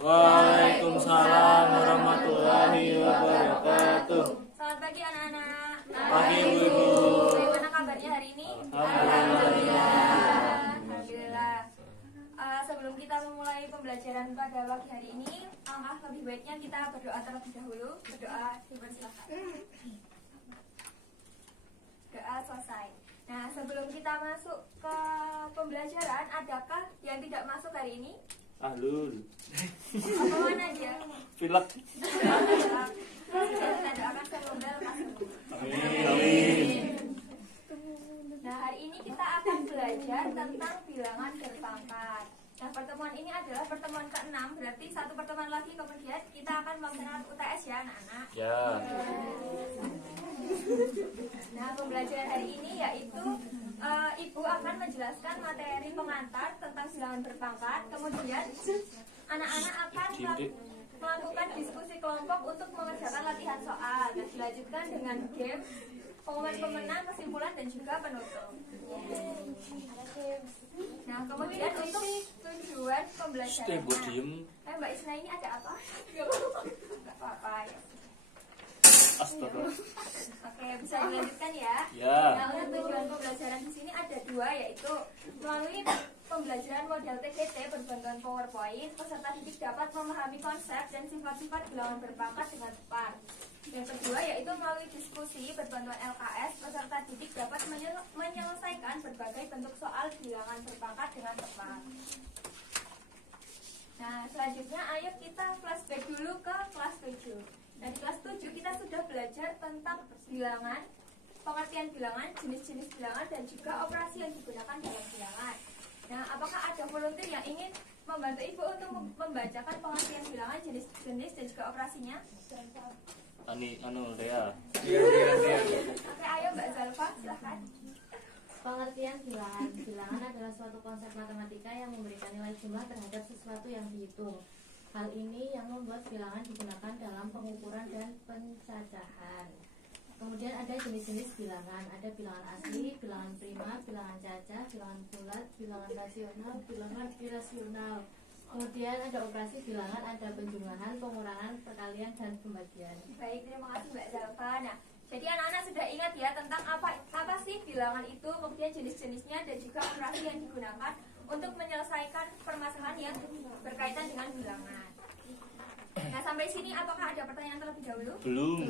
Waalaikumsalam warahmatullahi wabarakatuh. Selamat pagi anak-anak. Pagi Ibu. Bagaimana kabarnya hari ini? Alhamdulillah. Alhamdulillah. Sebelum kita memulai pembelajaran pada pagi hari ini, lebih baiknya kita berdoa terlebih dahulu. Berdoa, dipersilakan. Doa selesai. Nah, sebelum kita masuk ke pembelajaran, adakah yang tidak masuk hari ini? Ahlul. Apa mana dia? Pilek. Kita doakan semoga lekas sembuh. Amin. Nah, hari ini kita akan belajar tentang bilangan berpangkat. Nah, pertemuan ini adalah pertemuan ke-6, berarti satu pertemuan lagi kemudian kita akan melaksanakan UTS ya, anak-anak. Ya. Nah, pembelajaran hari ini yaitu Ibu akan menjelaskan materi pengantar tentang bilangan berpangkat. Kemudian anak-anak akan melakukan diskusi kelompok untuk mengerjakan latihan soal. Nah, dilanjutkan dengan game, pengumuman pemenang, kesimpulan, dan juga penutup. Nah, kemudian untuk tujuan pembelajarannya. Mbak Isna ini ada apa? Enggak apa-apa ya. Astaga. Oke, bisa dilanjutkan ya. Ya. Nah, untuk tujuan pembelajaran di sini ada dua, yaitu melalui pembelajaran model TGT berbantuan PowerPoint, peserta didik dapat memahami konsep dan sifat-sifat bilangan berpangkat dengan tepat. Yang kedua yaitu melalui diskusi berbantuan LKS, peserta didik dapat menyelesaikan berbagai bentuk soal bilangan berpangkat dengan tepat. Nah, selanjutnya ayo kita flashback dulu ke kelas 7. Nah, di kelas 7 kita sudah belajar tentang bilangan, pengertian bilangan, jenis-jenis bilangan, dan juga operasi yang digunakan dalam bilangan. Nah, apakah ada volunteer yang ingin membantu Ibu untuk membacakan pengertian bilangan, jenis-jenis, dan juga operasinya? Dea. Oke, ayo Mbak Zalfa, silahkan. Pengertian bilangan. Bilangan adalah suatu konsep matematika yang memberikan nilai jumlah terhadap sesuatu yang dihitung. Hal ini yang membuat bilangan digunakan dalam pengukuran dan pencacahan. Kemudian ada jenis-jenis bilangan. Ada bilangan asli, bilangan prima, bilangan cacah, bilangan bulat, bilangan rasional, bilangan irasional. Kemudian ada operasi bilangan, ada penjumlahan, pengurangan, perkalian, dan pembagian. Baik, terima kasih Mbak Zalfa. Nah, jadi anak-anak sudah ingat ya tentang apa sih bilangan itu, kemudian jenis-jenisnya, dan juga operasi yang digunakan untuk menyelesaikan permasalahan yang berkaitan dengan bilangan. Nah, sampai sini apakah ada pertanyaan terlebih dahulu? Belum.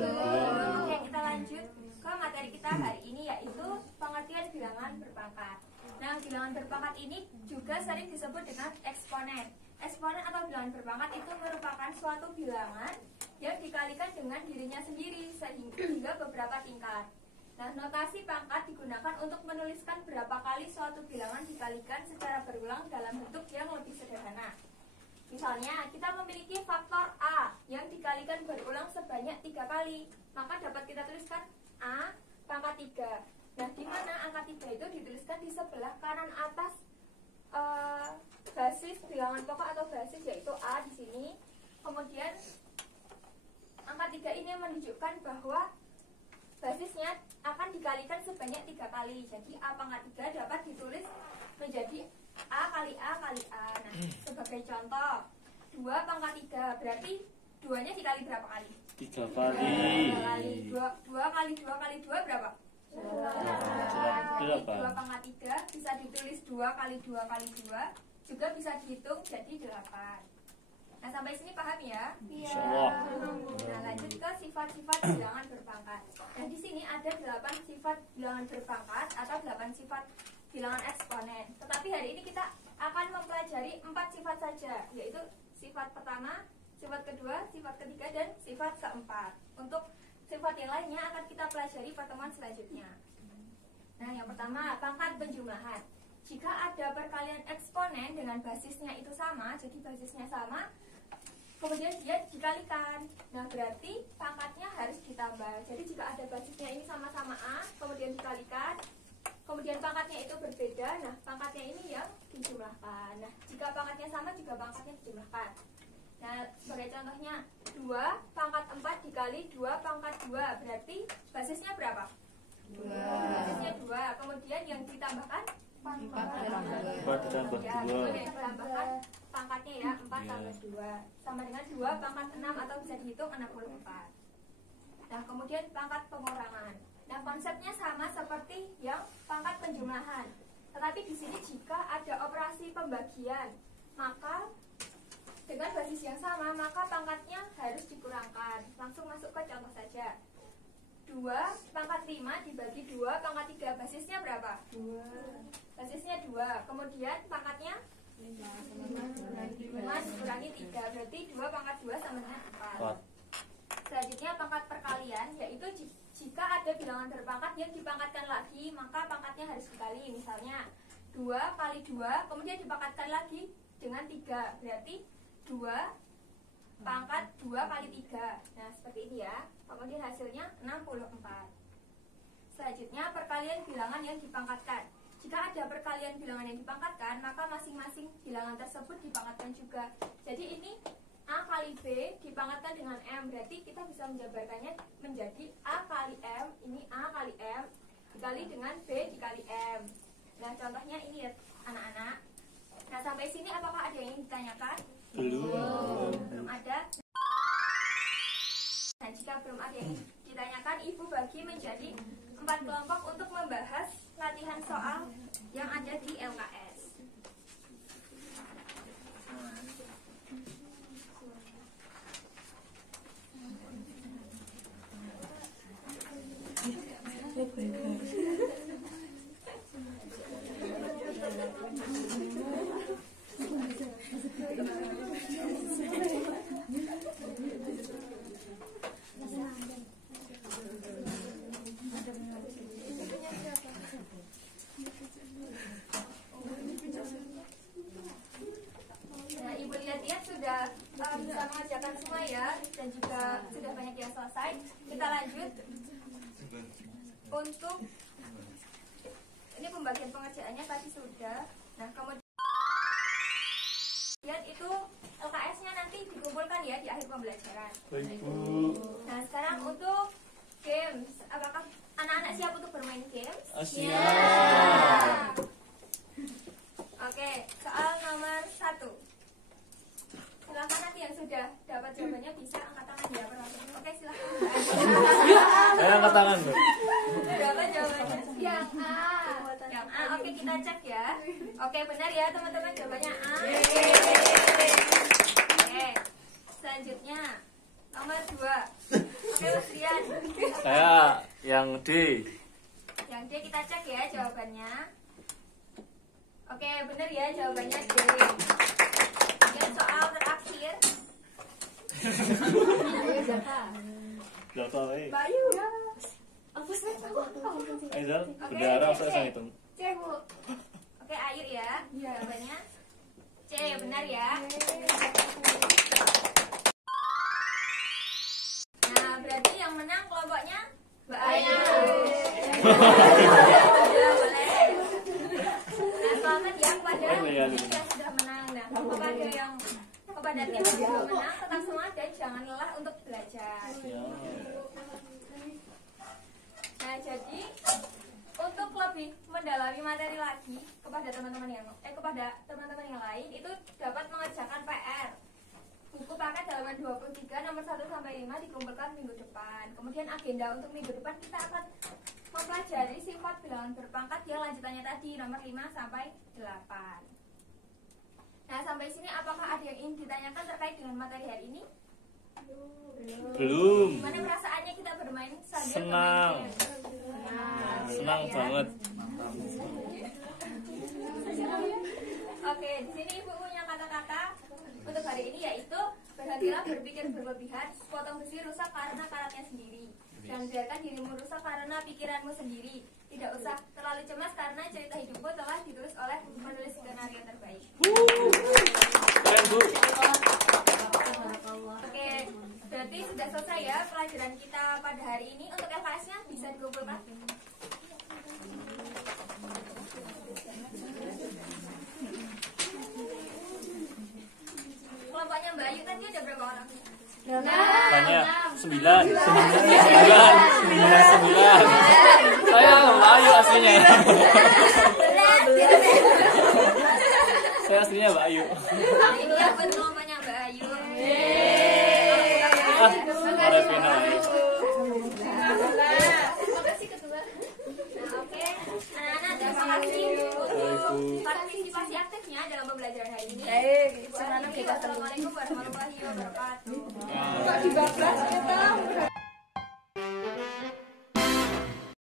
Oke, kita lanjut ke materi kita hari ini, yaitu pengertian bilangan berpangkat. Nah, bilangan berpangkat ini juga sering disebut dengan eksponen. Eksponen atau bilangan berpangkat itu merupakan suatu bilangan yang dikalikan dengan dirinya sendiri sehingga beberapa tingkat. Nah, notasi pangkat digunakan untuk menuliskan berapa kali suatu bilangan dikalikan secara berulang dalam bentuk yang lebih sederhana. Misalnya, kita memiliki faktor A yang dikalikan berulang sebanyak 3 kali, maka dapat kita tuliskan A pangkat 3. Nah, di mana angka 3 itu dituliskan di sebelah kanan atas basis bilangan pokok atau basis, yaitu A di sini. Kemudian angka 3 ini menunjukkan bahwa basisnya akan dikalikan sebanyak 3 kali. Jadi A pangkat 3 dapat ditulis menjadi A kali A kali A. Nah, sebagai contoh, 2 pangkat 3 berarti 2-nya dikali berapa kali? 3 kali. 2 kali 2 kali 2 berapa? 8. 2 pangkat 3 bisa ditulis 2 kali 2 kali 2, juga bisa dihitung jadi 8. Nah, sampai sini paham ya? Insya Allah. Nah, lanjut ke sifat-sifat bilangan berpangkat. Nah, di sini ada 8 sifat bilangan berpangkat atau 8 sifat bilangan eksponen. Tetapi hari ini kita akan mempelajari 4 sifat saja, yaitu sifat pertama, sifat kedua, sifat ketiga, dan sifat keempat. Untuk sifat yang lainnya akan kita pelajari pertemuan selanjutnya. Nah, yang pertama, pangkat penjumlahan. Jika ada perkalian eksponen dengan basisnya itu sama, jadi basisnya sama, kemudian dia dikalikan. Nah, berarti pangkatnya harus ditambah. Jadi jika ada basisnya ini sama-sama A, kemudian dikalikan, kemudian pangkatnya itu berbeda, nah pangkatnya ini yang dijumlahkan. Nah, jika pangkatnya sama juga pangkatnya dijumlahkan. Nah, sebagai contohnya 2 pangkat 4 dikali 2 pangkat 2, berarti basisnya berapa? 2. Basisnya 2, kemudian yang ditambahkan 4 ditambah Ya, 2. boleh tambahkan pangkatnya ya, 4 tambah 2 sama dengan 2 pangkat 6 atau bisa dihitung 64. Nah, kemudian pangkat pengurangan. Nah, konsepnya sama seperti yang pangkat penjumlahan. Tetapi di sini jika ada operasi pembagian, maka dengan basis yang sama, maka pangkatnya harus dikurangkan. Langsung masuk ke contoh saja. 2 pangkat 5 dibagi 2 pangkat 3, basisnya berapa? 2. Basisnya 2. Kemudian pangkatnya 5 dikurangi 3, berarti 2 pangkat 2 sama dengan 4. Selanjutnya pangkat perkalian, yaitu jika ada bilangan berpangkat yang dipangkatkan lagi, maka pangkatnya harus dikali. Misalnya 2 kali 2, kemudian dipangkatkan lagi dengan 3, berarti 2 pangkat 2 kali 3. Nah, seperti ini ya. Kemudian hasilnya 64. Selanjutnya perkalian bilangan yang dipangkatkan. Jika ada perkalian bilangan yang dipangkatkan, maka masing-masing bilangan tersebut dipangkatkan juga. Jadi ini A kali B dipangkatkan dengan M, berarti kita bisa menjabarkannya menjadi A kali M, ini A kali M dikali dengan B dikali M. Nah, contohnya ini ya anak-anak. Nah, sampai sini apakah ada yang ingin ditanyakan? Belum ada. Nah, jika belum ada yang ditanyakan, Ibu bagi menjadi 4 kelompok untuk membahas latihan soal yang ada di LKS. Nah, Ibu lihat-lihat sudah bisa mengerjakan semua ya, dan juga sudah banyak yang selesai. Kita lanjut untuk ini pembagian pengerjaannya tadi sudah. Nah, kemudian itu LKS-nya nanti dikumpulkan ya di akhir pembelajaran. Baik, Bu. Nah, sekarang untuk games, apakah anak-anak siap untuk bermain games? Siap. Oke, soal nomor 1. Silakan nanti yang sudah dapat jawabannya bisa angkat tangan ya, penonton. Oke, silakan. Saya angkat tangan, Bu. Berapa jawabannya? Yang A. Yang A. Oke, kita cek ya. Oke, benar ya teman-teman, jawabannya A. Oke. Selanjutnya nomor 2. Oke, Mas Rian. Saya yang D. Yang D kita cek ya jawabannya. Oke, benar ya jawabannya D. Yang soal terakhir. Jatuh, eh. Bayu. Aizal, Oke, berdarah C. saya hitung. C, Bu. Oke, air ya. Jawabannya C, benar ya. Nah, berarti yang menang kelompoknya Mbak Ayu. Ya, boleh. Nah, selamat ya kepada tim yang sudah menang. Nah, kepada tim yang sudah menang, tetap semangat dan jangan lelah untuk belajar. Nah, jadi untuk lebih mendalami materi lagi kepada teman-teman yang lain itu dapat mengerjakan PR. Buku paket halaman 23 nomor 1 sampai 5 dikumpulkan minggu depan. Kemudian agenda untuk minggu depan kita akan mempelajari sifat bilangan berpangkat yang lanjutannya tadi nomor 5 sampai 8. Nah, sampai sini apakah ada yang ingin ditanyakan terkait dengan materi hari ini? Belum. Gimana perasaannya kita bermain sambil Senang. bermain game? Senang Ya. banget. Oke, di sini Ibu punya kata-kata untuk hari ini yaitu berhentilah berpikir berlebihan, potong besi rusak karena karatnya sendiri, dan biarkan dirimu rusak karena pikiranmu sendiri. Tidak usah terlalu cemas karena cerita hidupmu telah ditulis oleh penulis skenario terbaik. Keren, Bu. Oke, berarti sudah selesai ya pelajaran kita pada hari ini. Untuk LKS-nya bisa dikumpulkan. Kelompoknya Mbak Ayu tadi ada berapa orang? Banyak. 9. Saya Ayu aslinya. Benar, aslinya Mbak Ayu. Ini yang betul namanya Mbak Ayu. Ada final ya. Makasih kedua. Nah, oke. Anak-anak terima kasih untuk partisipasi aktifnya dalam pembelajaran hari ini. Assalamualaikum warahmatullahi wabarakatuh. Kok dibablas ya?